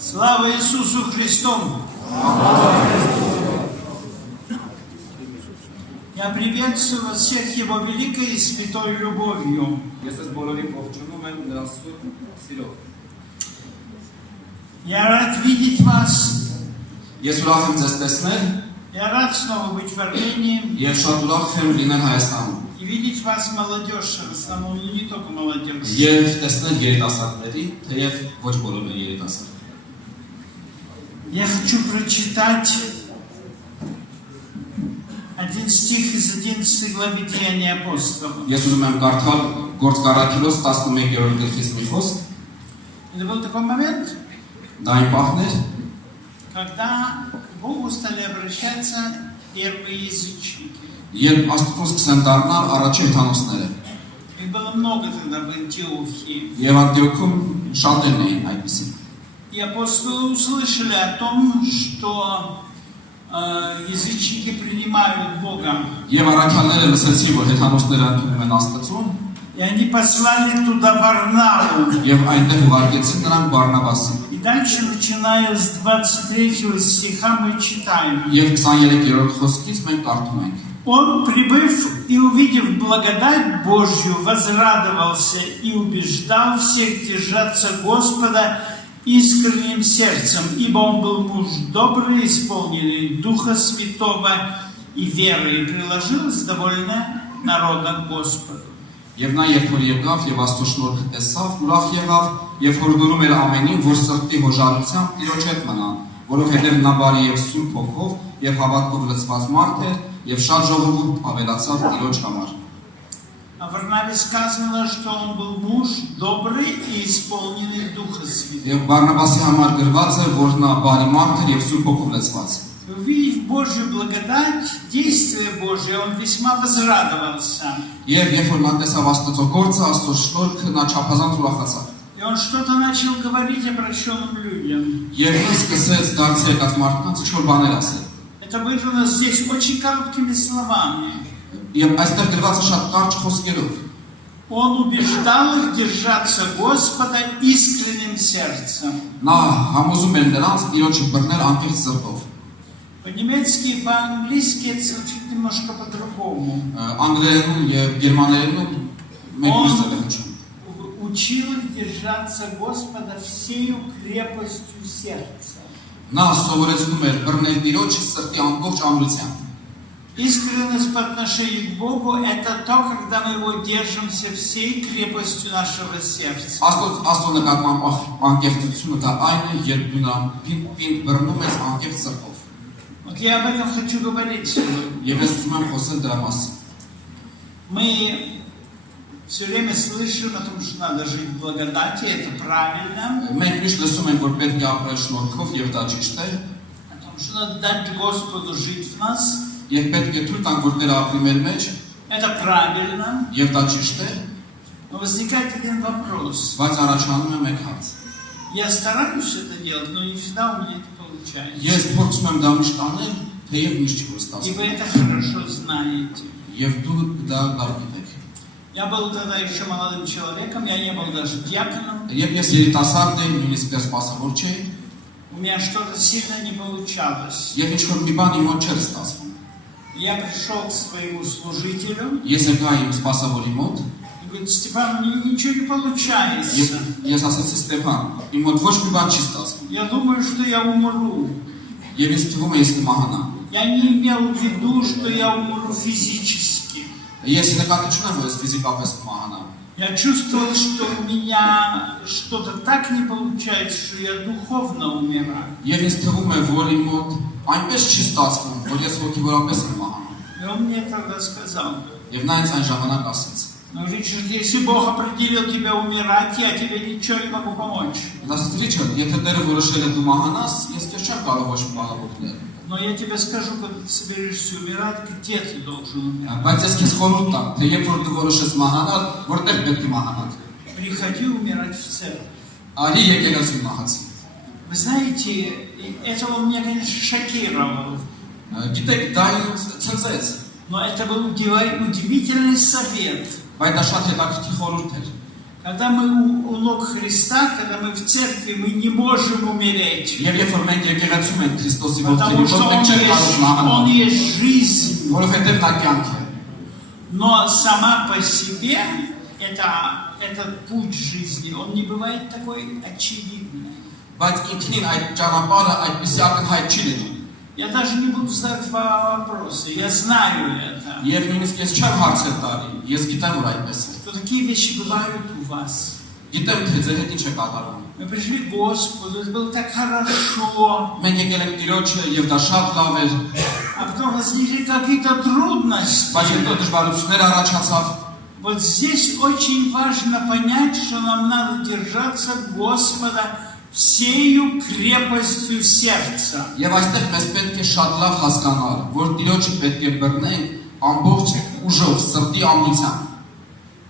Слава Иисусу Христу! Я приветствую вас всех Его великой и святой любовью. Я рад видеть вас. Я рад снова быть в Армении. И видеть вас, молодежь, в основном, не только молодежь. Я хочу прочитать один стих из 11 главы Деяний апостолов. Это был такой момент, когда к Богу стали обращаться первые язычники. Их было много тогда в Антиохии. И апостолы услышали о том, что язычники принимают Бога. И они послали туда Варнаву. И дальше, начиная с 23 стиха, мы читаем. Он, прибыв и увидев благодать Божью, возрадовался и убеждал всех держаться Господа искренним сердцем, ибо он был муж добрый, исполненный Духа Святого и веры, и приложилось довольно народа к Господу. Եվ նա երբ որ եկավ եւ Աստծո շնորհքը տեսավ, ուրախ եղավ եւ հորդորում էր ամենին, որ սրտի հոժարությամբ Տիրոջ հետ մնան, որովհետեւ նա բարի եւ սուրբ հոգով եւ հավատքով լցված մարդ էր եւ շատ ժողովուրդ ավելացավ Տիրոջ համար։ О Варнаве сказано, что он был муж добрый и исполненный Духа Святого. Եվ Բարնաբասի համար գրված է, որ նա բարի մարդ էր եւ սուրբ հոգով լցված։ Увидев Божью благодать, действие Божие, он весьма возрадовался. И он что-то начал говорить обращенным людям. Это выражено здесь очень короткими словами. Он убеждал их держаться Господа искренним сердцем. По-немецки и по-английски это звучит немножко по-другому. Он учил их держаться Господа всею крепостью сердца. Искренность по отношению к Богу – это то, когда мы Его держимся всей крепостью нашего сердца. Вот я об этом хочу говорить сегодня. Мы все время слышим о том, что надо жить в благодати, это правильно. О том, что надо дать Господу жить в нас. Это правильно. Но возникает один вопрос. Я стараюсь это делать, но не всегда у меня это получается. И вы это хорошо знаете. Я был тогда еще молодым человеком, я не был даже диаконом. У меня что-то сильно не получалось. Я пришел к своему служителю. И говорит: Степан, мне ничего не получается. Я думаю, что я умру. Я не имел в виду, что я умру физически. Я чувствовал, что у меня что-то так не получается, что я духовно умираю. И он мне тогда сказал: но, Ричард, если Бог определил тебя умирать, я тебе ничего не могу помочь. Но я тебе скажу, когда ты соберешься умирать, где ты должен умирать. Приходи умирать в церковь. Вы знаете, это он меня, конечно, шокировал. Но это был удивительный совет. Когда мы у ног Христа, когда мы в церкви, мы не можем умереть. Եվ երբ որ մենք եկեղեցում ենք Քրիստոսի Потому որդիների, что որ մենք չենք կարող Он մահանալ, есть жизнь. որովհետև նա կյանք է։ Но сама по себе, этот путь жизни, он не бывает такой очевидный. Բայց ինքնին այդ ճանապարհը այդպիսի ակնհայտ չի լինում։ Я даже не буду задавать вопросы, я знаю это. Եվ նույնիսկ ես չեմ հարցեր տալի, ես գիտեմ որ այդպես է։ Что такие вещи бывают у вас. Գիտեմ թե ձեր հետ ինչ է կատարվում։ Мы пришли к Господу, это было так хорошо. Մենք եկել ենք Տիրոջը եւ դա շատ լավ էր, А потом возникли какие-то трудности. բայց հետո դժվարություններ առաջացավ։ Вот здесь очень важно понять, что нам надо держаться Господа всею крепостью сердца. Եվ այստեղ մեզ պետք է շատ лав հասկանալ, որ Տիրոջը պետք է բռնենք ամբողջ ուժով, սրտի ամրությամբ։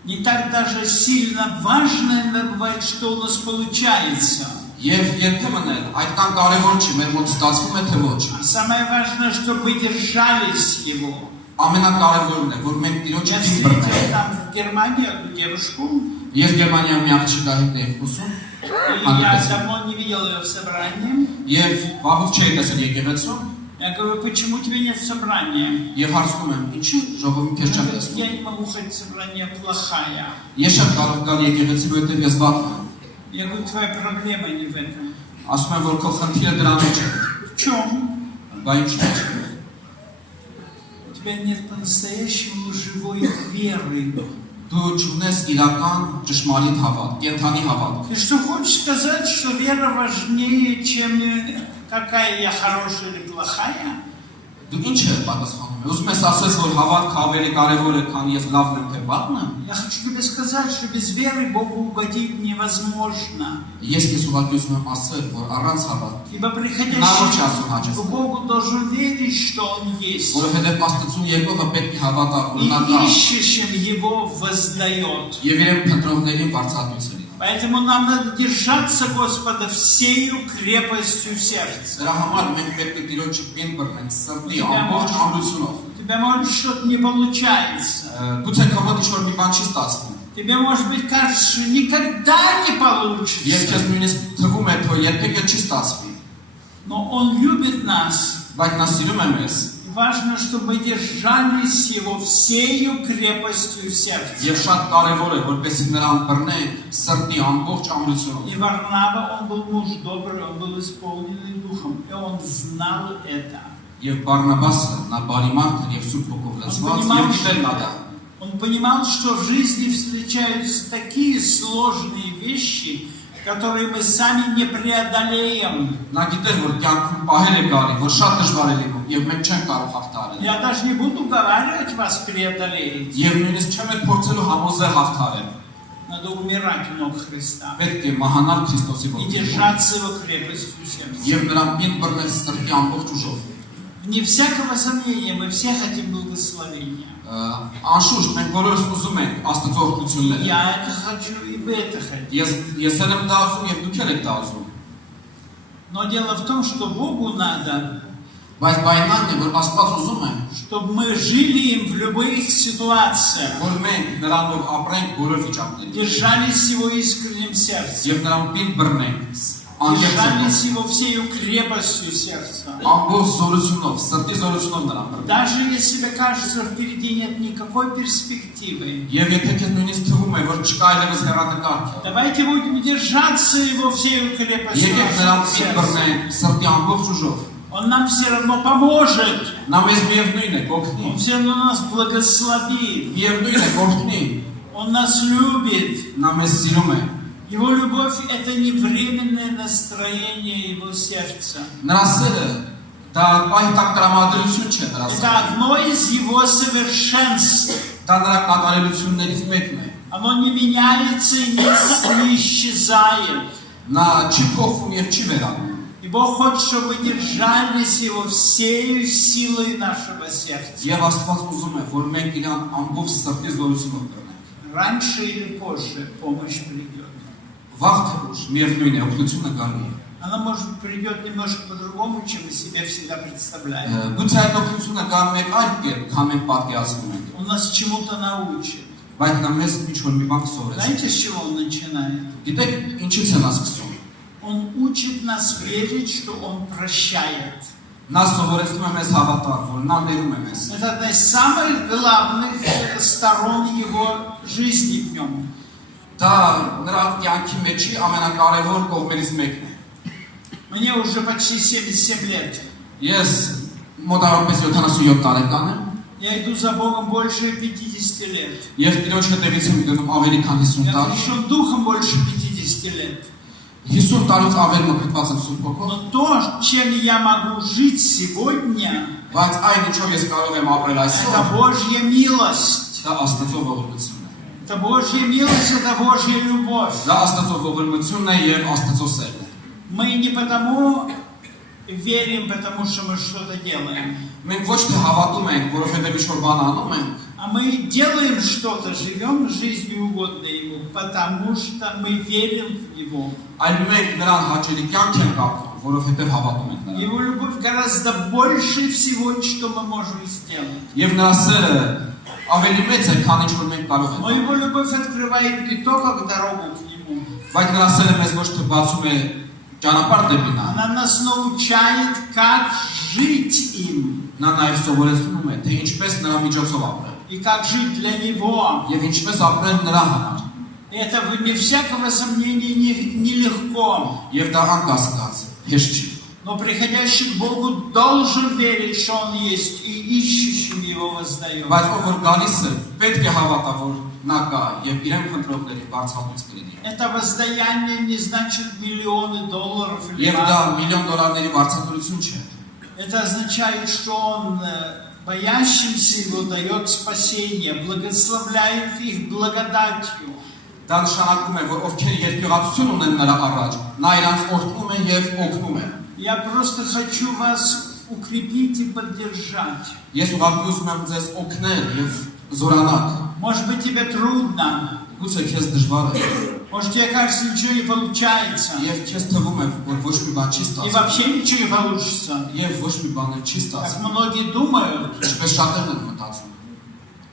Не так даже сильно важно иногда бывает, что у нас получается. Եվ երբեմն էլ այդքան կարևոր չի, մեր մոտ ստացվում է թե ոչ։ Самое важное, чтобы мы держались Его. Ամենակարևորն է, որ մենք Տիրոջը Я դիպ встретил բռնենք։ там в Германии одну девушку, Ես Գերմանիայում մի աղջիկա հետ եմ խոսում, и я давно не видел ее в собрании. եւ վաղուց չէի տեսել եկեղեցում, Я говорю, почему тебя нет в собрании? եւ հարցնում եմ, ինչու ժողովուրդը քեզ չեմ Она говорит, տեսնում։ я не могу ходить в собрание, плохая. Ես չեմ կարող գալ եկեղեցի, որովհետեւ ես վատ եմ։ Я говорю, твоя проблема не в этом. Ասում եմ, որ քո խնդիրը դրանով չէ։ В чем? Բա ինչու՞ չէ։ У тебя нет по-настоящему живой веры. Դու չունես իրական ճշմարիտ հավատ, կենթանի հավատ։ Ты что, хочешь сказать, что вера важнее, чем какая я хорошая или плохая? Դու ինչ ես պատասխանում։ Ուզում ես ասես, որ հավատքը ավելի կարևոր է, քան ես լավն եմ թե վատն եմ։ Я хочу тебе сказать, что без веры Богу угодить невозможно. Ես քեզ ուղղակի уզում եմ ասել, որ առանց հավատքի, Ибо приходящий к Богу должен верить, что Он есть. որովհետև Աստծուն եկողը պետք է հավատա, որ И նա կա, ищущим Его воздает. եւ իրեն փնտրողներին բարձրացուցել։ Поэтому нам надо держаться Господа всею крепостью сердца. Դրա համար մենք պետք է Տիրոջը պին բռնենք սրտի ամբողջ ամրությունով։ У тебя может что-то не получается. Գուցե քո մոտ ինչ-որ մի բան չի ստացվում։ Тебе может быть кажется, что никогда не Եվ получится. քեզ нույնիսկ թվում է, որ երբեք էլ չի ստացվի։ Но Он любит нас. Բայց նա սիրում է մեզ։ Важно, чтобы мы держались Его всею крепостью сердца. Եվ շատ կարևոր է, որպեսզի նրան բռնենք սրտի ամբողջ ամրությունով։ И Варнава, он был муж добрый, он был исполненный духом, и он знал это. Եվ Բարնաբասը նա բարի մարդ էր եւ Սուրբ Հոգով լցված եւ գիտել նա դա։ Он понимал, что в жизни встречаются такие сложные вещи, которые мы сами не преодолеем. Նա գիտեր, որ կյանքում պահեր է գալի, որ շատ դժվար է լինում եւ մենք չենք կարող հաղթարել։ Я даже не буду уговаривать вас преодолеть. Եվ նույնիսկ չեմ էլ փորձելու համոզել հաղթարել։ Надо умирать у ног Христа Պետք է մահանալ Քրիստոսի и որդի։ держаться Его крепостью сердца. Եվ նրան պին բռնել սրտի ամբողջ ուժով։ Вне всякого сомнения, мы все хотим благословения. Անշուշտ մենք բոլորս ուզում ենք Աստծո օգնությունները։ Я это хочу, и вы это хотите. Ես էլ եմ դա ուզում եւ դուք էլ եք դա ուզում։ Но дело в том, что Богу надо, Բայց բայնանն է, որ Աստված ուզում է, чтобы мы жили им в любых ситуациях, որ մենք նրանով апրենք բոլոր վիճակներում держались Его искренним сердцем, եւ նրան պին բռնենք անկեղծով, держались Его всею крепостью сердца. ամբողջ զորությունով, սրտի զորությունով նրան բռնենք։ Даже если тебе кажется, впереди нет никакой перспективы, Եվ եթե քեզ нույնիսկ թվում է, որ չկա այլևս հեռանկարք, давайте будем держаться Его всею крепостью եկեք նրան нашего պին сердца. բռնենք սրտի ամբողջ ուժով։ Он нам все равно поможет. Նա մեզ միևնույն է կօգնի, Он все равно нас благословит. միևնույն է կօգնի, Он нас любит. նա մեզ սիրում է։ Его любовь – это не временное настроение Его сердца. Նրա սերը դա պայթակ տրամադրություն չէ նրա Это սերը։ одно из Его совершенств. Դա նրա կատարելություններից մեկն է։ Оно не меняется и не исчезает. Նա չի փոխվում եւ չի վերանում։ И Бог хочет, чтобы мы держались Его всей силой нашего сердца. Եվ Աստված уզում է, որ մենք իրան ամբողջ սրտի զորությունով բռնենք։ Раньше или позже помощь придет. Վաղ թե ուշ միևնույն է օգնությունը գալու է։ Она, может быть, придет немножко по-другому, чем мы себе всегда представляем. Գուցե այդ օգնությունը գա մեկ այլ կերպ, քան մենք պատկերացնում ենք։ Он нас чему-то научит. Բայց նա մեզ ինչ-որ մի բան կսովորեց։ Знаете, с чего он начинает? Գիտեք, ինչից է նա սկսում։ Он учит нас верить, что он прощает. Նա սովորեցնում է մեզ հավատալ, որ նա ներում է մեզ։ Это одна из самых главных сторон его жизни в нем. Դա նրա կյանքի մեջի ամենակարևոր կողմերից մեկն է։ Мне уже почти 77 лет. Ես մոտավորապես 77 տարեկան եմ Я иду за Богом больше 50 лет. եւ Տիրոջ հետևից եմ գնում ավելի քան 50 Я տարի։ крещен Духом больше 50 лет. 50 տարուց ավել մոկրտված եմ Սուրբ Հոգով, Но то, чем я могу жить сегодня, բայց այն ինչով ես կարող եմ ապրել это այսօր, Божья милость. դա Աստծո ողորմությունն է։ Это Божья милость, это Божья любовь. Դա Աստծո ողորմությունն է եւ Աստծո սերն է։ Мы не потому верим, потому что мы что-то делаем. Մենք ոչ թե հավատում ենք, որովհետեւ ինչ-որ բան անում ենք, А мы делаем что-то, живем жизнью угодной Ему, потому что мы верим в Него. այլ մենք նրան հաճելի կյանք ենք ապրում, որովհետեւ հավատում ենք նրան։ Его любовь гораздо больше всего, что мы можем сделать. Եվ նրա սերը ավելի մեծ է, քան ինչ որ մենք կարող Но ենք։ Его любовь открывает не только дорогу к Нему. Բայց նրա սերը մեզ ոչ թե բացում է ճանապարհ դեպի նա։ Она нас научает, как жить им Նա նաև սովորեցնում է, թե ինչպես նրա միջոցով ապրել и как жить для Него. եւ ինչպես ապրել նրա համար։ Это, вне всякого сомнения, нелегко. Եվ դա անկասկած հեշտ չի։ Но приходящий к Богу должен верить, что Он есть, и ищущим Его воздаем. Բայց ով որ գալիս է, պետք է հավատա, որ նա кա եւ իրեն քննողների բարձրացած կլինի։ Это воздаяние не значит миллионы долларов или Եվ դա միլիոն դոլարների վարձատրություն չէ։ Это означает, что Он боящимся Его дает спасение, благословляет их благодатью. Դա նշանակում է, որ ովքեր երկյուղացություն ունեն նրա առաջ, նա իրանց օրհնում է եւ օգնում է։ Я просто хочу вас укрепить и поддержать. Ես ուղղակի ուզում եմ ձեզ օգնել եւ զորանալ։ Может быть, тебе трудно, Գուցե քեզ դժվար է может, тебе кажется, ничего не получается, եւ քեզ թվում է, որ ոչ մի բան չի и ստացվում вообще ничего не получится, եւ ոչ մի բան էլ չի как ստացվում։ многие думают, Ինչպես շատերն են մտածում,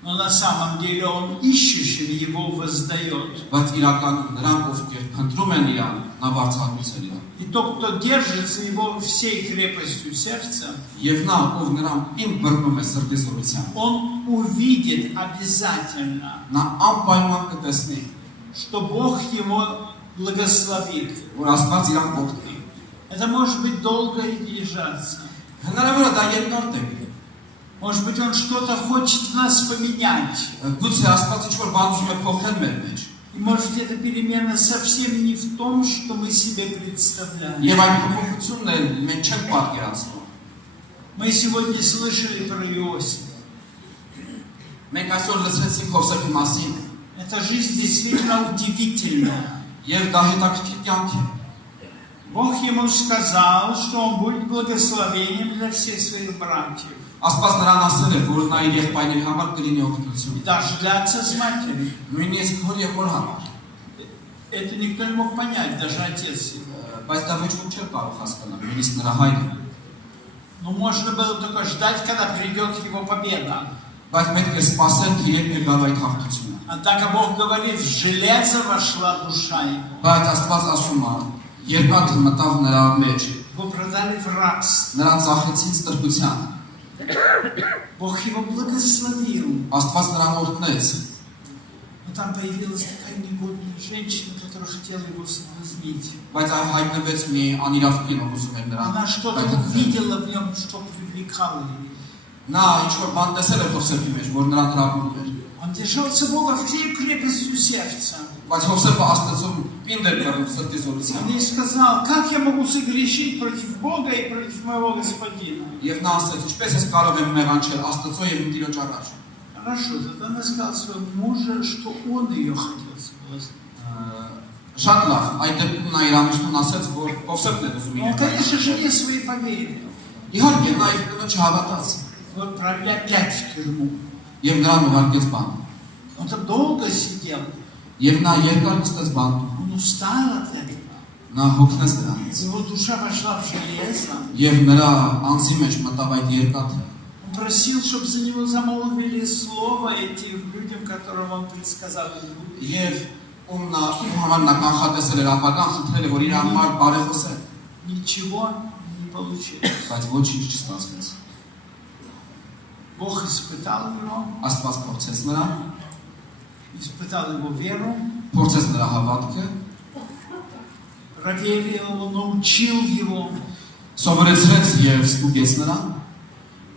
но на самом деле Он ищущим Его воздает. բայց իրականում նրանք ովքեր փնտրում են իրան, նա վարձատրում է իրան։ И тот, кто держится Его всей крепостью сердца, Եվ նա, ով նրան պին բռնում է սրտի զորությամբ, он увидит обязательно, նա անպայման կտեսնի, что Бог его благословит. որ Աստված իրան կօգնի։ Это может быть долго и держаться. Հնարավոր է դա երկար տևի։ Может быть, Он что-то хочет в нас поменять. Գուցե Աստված ինչ-որ բան ուզում է փոխել մեր մեջ։ И может быть, эта перемена совсем не в том, что мы себе представляем. Եվ այդ փոփոխությունն էլ մենք չենք պատկերացնում։ Мы сегодня слышали про Иосифа. Մենք այսօր լսեցինք Հովսեփի մասին, Эта жизнь действительно удивительная. եւ դա հետաքրքիր կյանք է։ Бог ему сказал, что он будет благословением для всех своих братьев. Աստված նրան ասել է, որ նա իր եղբայրների համար կլինի օգնություն։ И даже для отца с матерью. Նույնիսկ հոր եւ հոր համար։ Это никто не мог понять, даже отец его. Բայց դա ոչ ոք չէր կարող հասկանալ, նույնիսկ նրա հայրը։ Но можно было только ждать, когда придет его победа. Բայց մենք ես սпасել երբ է գալու այդ հաղթությունը։ Однако Бог говорит, в железо вошла душа его. Բայց Աստված ասում է, երկաթը մտավ նրա մեջ, Его продали в рабство. նրան ծախեցին ստրկության։ Бог его благословил. Աստված նրան օրհնեց։ Но там появилась такая негодная женщина, которая хотела его соблазнить. Բայց հայտնվեց մի անիրավ կին, ով ուզում էր նրան։ Она что-то увидела в нем, что привлекало ее. Նա ինչ-որ բան տեսել է Հովսեփի մեջ, որ նրան հրապուրում էր։ Он держался Бога всей крепостью сердца. Բայց Հովսեփը Աստծուն պինդ էր բռնում սրտի Он զորությամբ։ ей сказал, как я могу согрешить против Бога и против моего господина? Եվ նա ասեց, ինչպես ես կարող եմ մեղանչել Աստծո եւ իմ Տիրոջ առաջ։ Хорошо, тогда она сказала своему мужу, что он ее хотел соблазнить. Շատ լավ, այդ դեպքում նա իր ամուսնուն ասեց, որ Հովսեփն է ուզում Он, իրեն։ конечно, жене своей поверил. Իհարկե նա իր կնոջ հավատաց Вот отправили опять в тюрьму. եւ նրան ուղարկեց բան։ Он там долго сидел. Եվ նա երկար նստեց բանտում։ Он устал от этого. Նա հոգնեց նրանից։ Его душа пошла в железо. Եվ նրա անձի մեջ մտավ այդ երկաթը։ Он просил, чтобы за него замолвили слово этим людям, которым он предсказал. Եվ ում նա համար նա կանխատեսել էր ապագան, խնդրել է, որ իր համար բարեխոսել, Ничего не получилось. բայց ոչինչ չստացվեց։ Бог испытал его, Աստված փորձեց նրան, испытал его веру, փորձեց նրա հավատքը, проверил его, научил его. սովորեցրեց եւ ստուգեց նրան,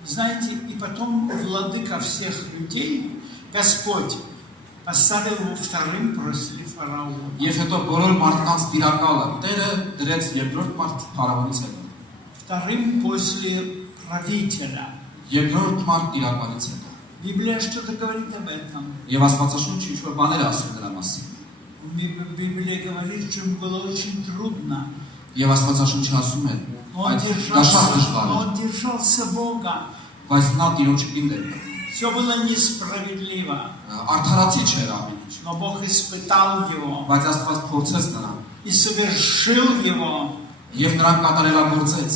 Знаете, и потом владыка всех людей, Господь, поставил его вторым после фараона. եւ հետո բոլոր մարդկանց տիրակալը Տերը դրեց երկրորդ մարդ փարավոնից հետո։ Вторым после правителя. Երկրորդ մարդ տիրակալից հետո։ Библия что-то говорит об этом. Եվ Աստվածաշունչը ինչ-որ բաներ ասում դրա մասին։ Библия говорит, что ему было очень трудно. Եվ Աստվածաշունչը ասում է, Но он դա շատ դժվար է, держался Бога. բայց նա Տիրոջը գինդ էր մտնում։ Все было несправедливо. Արդարացի չէր ամեն ինչ, Но Бог испытал его բայց Աստված փորձեց նրան и совершил его. եւ նրան կատարելագործեց։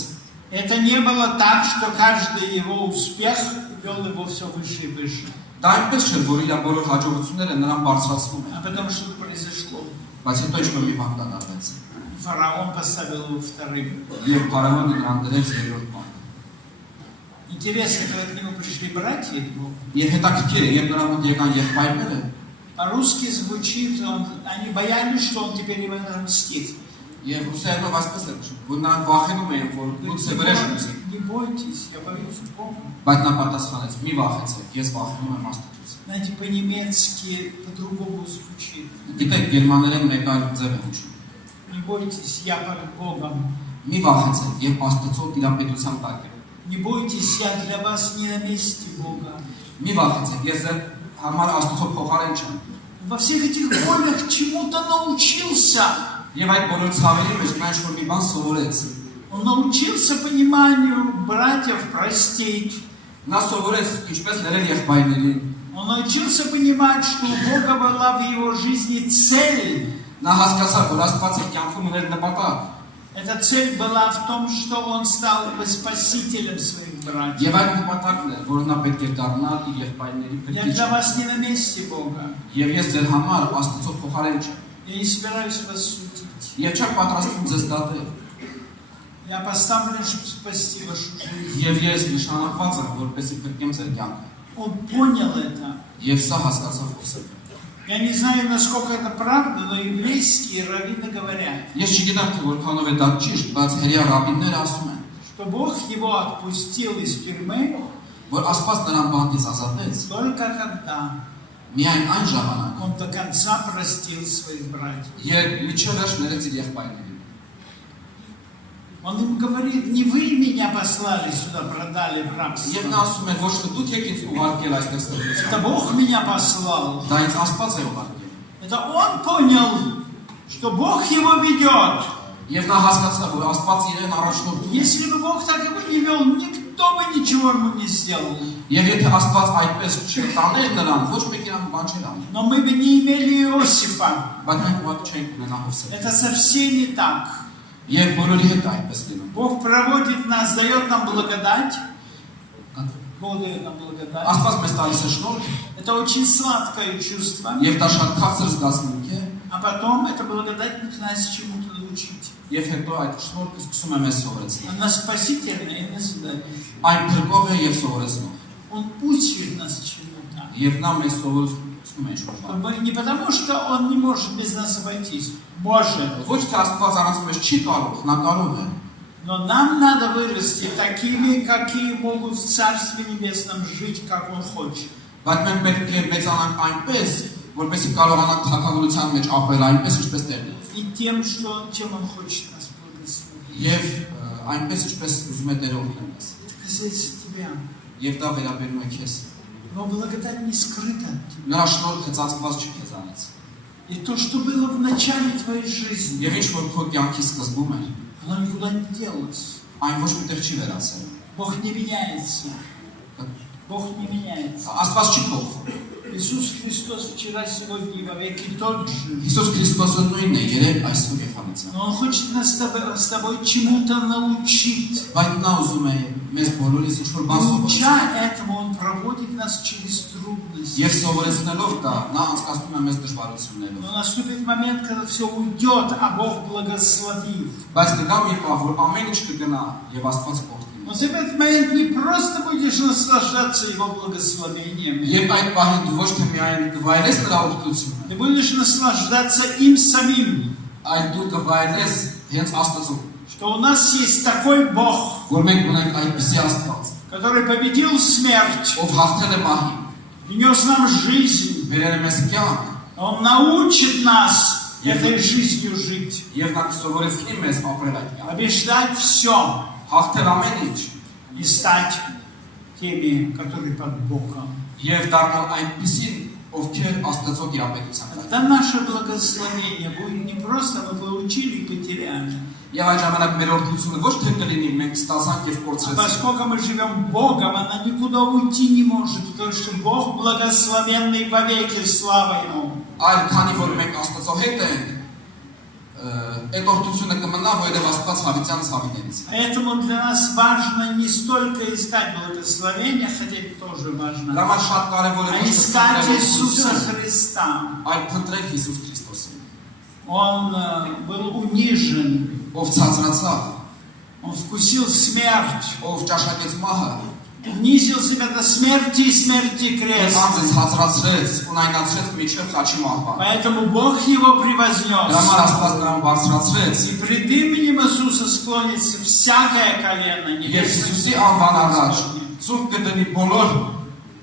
Это не было так, что каждый его успех вел его все выше и выше. Դա այնպես չէր, որ իր բոլոր հաջողությունները նրան բարձրացնում են, А потому что произошло. բայց հետո ինչ-որ մի բան կատարվեց։ Фараон поставил его вторым. Եվ փարավոնը նրան դրեց երկրորդ մարդ։ Интересно, когда к нему пришли братья его, Եվ հետաքրքիր է, երբ նրա մոտ եկան եղբայրները, по-русски звучит, они боялись, что он теперь им отомстит. եւ ռուսերենով այսպես է նշում, որ նրանք վախենում էին, որ գուցե վրեժ ունեցի, Не бойтесь, я боюсь Бога. բայց նա պատասխանեց՝ մի վախեցեք, ես վախենում եմ Աստծուց։ Знаете, по-немецки по-другому звучит. Գիտեք, գերմաներեն մեկ այլ ձև է հնչում։ Не бойтесь, я под Богом. Մի վախեցեք, եւ Աստծո տիրապետության տակ եք։ Не бойтесь, я для вас не на месте Бога. Մի վախեցեք, ես ձեր համար Աստծո փոխարեն չեմ։ Во всех этих болях чему-то научился. Եվ այդ բոլոր ցավերի մեջ նա ինչ-որ մի бан սովորեց։ Он научился пониманию братьев простить. Նա սովորեց ինչպես ներել եղբայրներին։ Он научился понимать, что у Бога была в его жизни цель. Նա հասկացավ, որ Աստված իր կյանքում ուներ նպատակ։ Эта цель была в том, что он стал бы спасителем своих братьев. Եվ այդ նպատակն է, որ նա պետք է дառնա իր եղբայրների Я для փրկիչը։ вас не на месте Бога. Եվ ես ձեր համար Աստծո փոխարեն չեմ։ Я не собираюсь вас судить. Եվ չեմ պատրաստվում ձեզ դատել։ Я поставлен, чтобы спасти вашу жизнь. Եվ ես նշանակված եմ, որպեսզի փրկեմ ձեր կյանքը։ Он понял это. Եվ սա հասկացավ Հովսեփը։ Я не знаю, насколько это правда, но еврейские раввины говорят, Ես չգիտեմ, թե որքանով է դա ճիշտ, բայց հերյա ռաբինները ասում են, что Бог его отпустил из тюрьмы որ Աստված նրան բանտից ազատեց только когда միայն այն ժամանակ, он до конца простил своих братьев. երբ միջև վերջ ներեց իր եղբայրներին։ Он им говорит, не вы меня послали сюда, продали в Եվ рабство. նա ասում է, ոչ թե դուք եք ինձ ուղարկել այստեղ ստեղծության։ Это Бог меня послал. Դա ինձ Աստված է ուղարկել։ Это он понял, что Бог его ведет. Եվ նա հասկացավ, որ Աստված իրեն առաջնորդում է։ Если бы Бог так его не вел, никто бы ничего ему не сделал. Եվ եթե Աստված այդպես չտաներ նրան, ոչ մեկ իրան բան չէր անի։ Но мы бы не имели Иосифа. Բայց մենք ուղղակի չենք ունենա Հովսեփ։ Это совсем не так. Եվ բոլորի հետ այդպես լինում։ Бог проводит нас, дает нам благодать. Бог дает нам благодать. Աստված մեզ տալիս է շնորհ, Это очень сладкое чувство. եւ դա շատ քաղցր զգացմունք է, А потом эта благодать начинает с чему-то научить. եւ հետո այդ շնորհքը սկսում է մեզ соврեցնել։ Она спасительная и назидающая. Այն փրկող է եւ սովորեցնող։ Он учит нас чему-то. Եվ նա մեզ սովորեցնում է ինչ-որ բան։ Не потому, что он не может без нас обойтись. Может. Ոչ թե Աստված առանց մեզ չի կարող, նա կարող է, Но нам надо вырасти такими, какие могут в Царстве Небесном жить, как Он хочет. բայց մենք պետք է մեծանանք այնպես, որպեսզի կարողանանք թակավորության մեջ ապրել այնպես, ինչպես Տերն է։ И тем, чем Он хочет нас благословить. Եվ այնպես, ինչպես ուզում է Տերը օգնել մեզ։ Это касается тебя. Եվ դա վերաբերում է քեզ։ Но благодать не скрыта от тебя. Նրա շնորհքը ծածկված չի քեզանից։ И то, что было в начале твоей жизни, Եվ ինչ որ քո կյանքի սկզբում էր, оно никуда не делось. այն ոչ միտեղ չի վերացել։ Бог не меняется. Бог не меняется. Աստված չի փոխվում։ Иисус Христос вчера, сегодня и во веки тот же. Հիսուս Քրիստոսը նույնն է երեք այսօր եւ հավիտյան։ Но Он хочет нас с тобой чему-то научить. Բայց նա уզում է մեզ բոլորիս ինչ-որ բան սովորեցնել։ Уча этому, Он проводит нас через трудности. Եվ սովորեցնելով դա, նա անցկացնում է մեզ դժվարություններով։ Но наступит момент, когда все уйдет, а Бог благословит. Բայց կգա մի պահ, որ ամեն ինչ կգնա եւ Աստված կօգնի։ Но ты в этот момент не просто будешь наслаждаться Его благословением. Եվ այդ պահին դու ոչ թե միայն կվայելես նրա օգնությունը, Ты будешь наслаждаться им самим. այլ дու կվայելես հենց Աստծո, Что у нас есть такой Бог, որ մենք ունենք այդպիսի Աստված, который победил смерть, ով հաղթել է մահին, принес нам жизнь. բերել է մեզ կյանք, Он научит нас этой жизнью жить, եւ նա կսովորեցնի մեզ ապրել այդ կյանքը, побеждать все հաղթել ամեն ինչ и стать теми, которые под Богом. եւ դառնալ այնպիսին, ովքեր Աստծո գիրապետության տակ։ Тогда наше благословение будет не просто мы получили и потеряли. Եվ այդ ժամանակ մեր օրդությունը ոչ թե կլինի մենք ստացանք եւ А կորցրեցինք, поскольку мы живем Богом, она никуда уйти не может, потому что Бог благословенный вовеки, слава Ему. այլ քանի որ մենք Աստծո հետ ենք, այդ օրդությունը կմնա, որովհետեւ Աստված հավիտյանս հավիտենից։ Поэтому для нас важно не столько искать благословения, хотя это тоже важно, Դա մար շատ կարևոր է а ոչ թե искать փնտրել Иисуса օրդությունը, Христа. այլ փնտրել Հիսուս Քրիստոսին, Он был унижен, ով ցածրացավ, Он вкусил смерть, ով ճաշակեց մահը, унизил себя до смерти и смерти крест. անձը ցածրացրեց, ունայնացրեց միջև խաչի մահվան։ Поэтому Бог его Դրա превознес. համար Աստված նրան բարձրացրեց, И пред именем Иисуса склонится всякое колено. եւ небесных Հիսուսի и անվան առաջ земных. ցուրտ կդնի բոլոր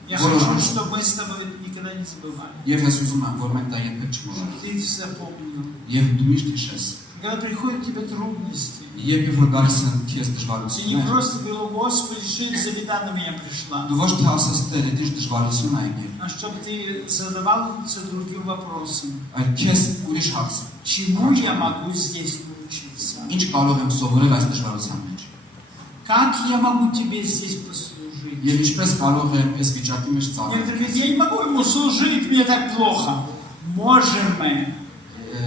Я Боже. хочу, чтобы мы с тобой это никогда не забывали. եւ ես ուզում եմ, որ մենք դա երբեք չմոռանանք։ Чтобы ты запомнил. Եվ дու միշտ հիշես, Когда приходят тебе трудности, երբ որ գալիս են քեզ ты не դժվարություններ, просто говорил: Господи, что это за беда на меня пришла. դու ոչ թե ասես Տեր, դու դժվարություն ա եկել, А чтобы ты задавался другим вопросом. այլ քեզ ուրիշ հարց, Чему я могу здесь научиться? ինչ կարող եմ սովորել այս դժվարության մեջ։ Как я могу тебе здесь послужить? Եվ ինչպես կարող եմ այս վիճակի մեջ ծառայել։ Некоторые говорят: я не могу ему служить, мне так плохо. Можем мы.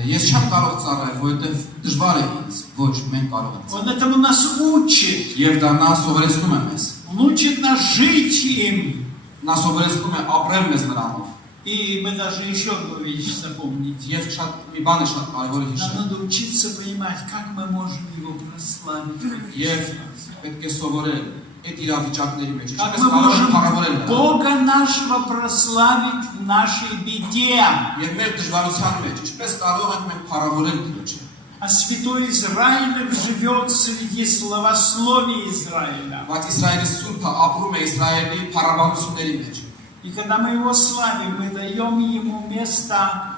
Ես չեմ կարող ծառայել, որովհետև դժվար է ինձ։ Ոչ, մենք կարող ենք։ Он этому нас учит. Եվ դա նա սովորեցնում է մեզ։ Он учит нас жить им. Նա սովորեցնում է ապրել մեզ նրանով։ И мы должны еще одну вещь запомнить. Եվ շատ մի բան է շատ կարևոր է Нам հիշել։ надо учиться понимать, как мы можем его прославить. Եվ պետք է սովորել այդ իրավիճակների մեջ, Как ինչպես мы կարող ենք можем փառավորել նրան։ Бога нашего прославить в нашей беде. Եվ մեր դժվարության մեջ, ինչպես կարող ենք մենք փառավորել Տիրոջը։ А святой Израилев живет среди славословия Израиля. Բայց Իսրայելի սուրբը ապրում է Իսրայելի փառաբանությունների մեջ։ И когда мы его славим, мы даем ему место.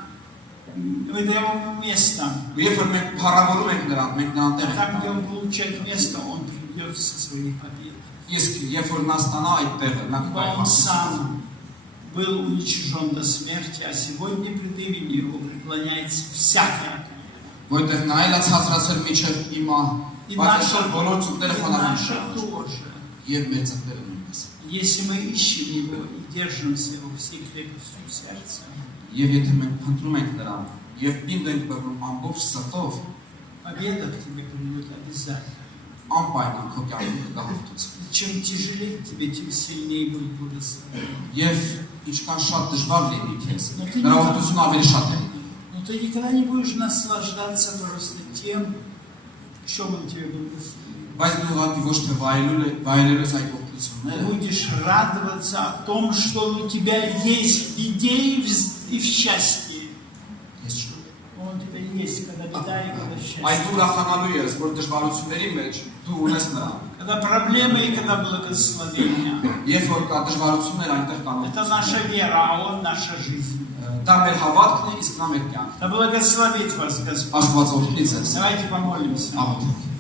Երբ որ մենք փառավորում ենք նրան, մենք նրան տեղ ենք Там, где տալու։ он получает место, он придет со своей победой. Իսկ երբ որ նա ստանա այդ տեղը, նա Ибо կգա он իմ сам был уничижен до смерти, а сегодня пред именем его преклоняется всякое колено. Որտեղ նա այլաց հազրացել միջև իմա, И բայց наше, այսօր բոլոր и ծուղները наше խոնարհվում тоже. եւ մեր ծուղները նույնպես։ Если мы ищем его и держимся его всей крепостью сердца, Եվ եթե մենք փնտրում ենք նրան եւ պինդ ենք բռնում ամբողջ սրտով, победа к тебе придет обязательно. անպայման քո կյանքում կգա հաղթություն։ Чем тяжелее тебе, тем сильнее будет благословение. Եվ ինչքան շատ դժվար լինի քեզ, Но ты նրա не- հաղթությունը ավելի շատ է լինի։ Но ты никогда не будешь наслаждаться просто тем, что он тебе благословит. Բայց դու ուղղակի ոչ թե վայելելուց այդ Ты օգնությունները, будешь радоваться о том, что у тебя есть в беде и в счастье. ես չունեմ։ Он у тебя есть, когда беда и когда Այդ счастье. դու ուրախանալու ես, որ դժվարությունների մեջ դու ունես նրան։ Когда проблемы и когда благословение. Երբ որ կա դժվարություններ այնտեղ կան։ Это наша вера, а он наша жизнь. Դա մեր հավատքն է, իսկ նա մեր կյանքը։ Да благословит вас Господь. Աստված օրհնի ձեզ։ Давайте помолимся. Աղոթենք։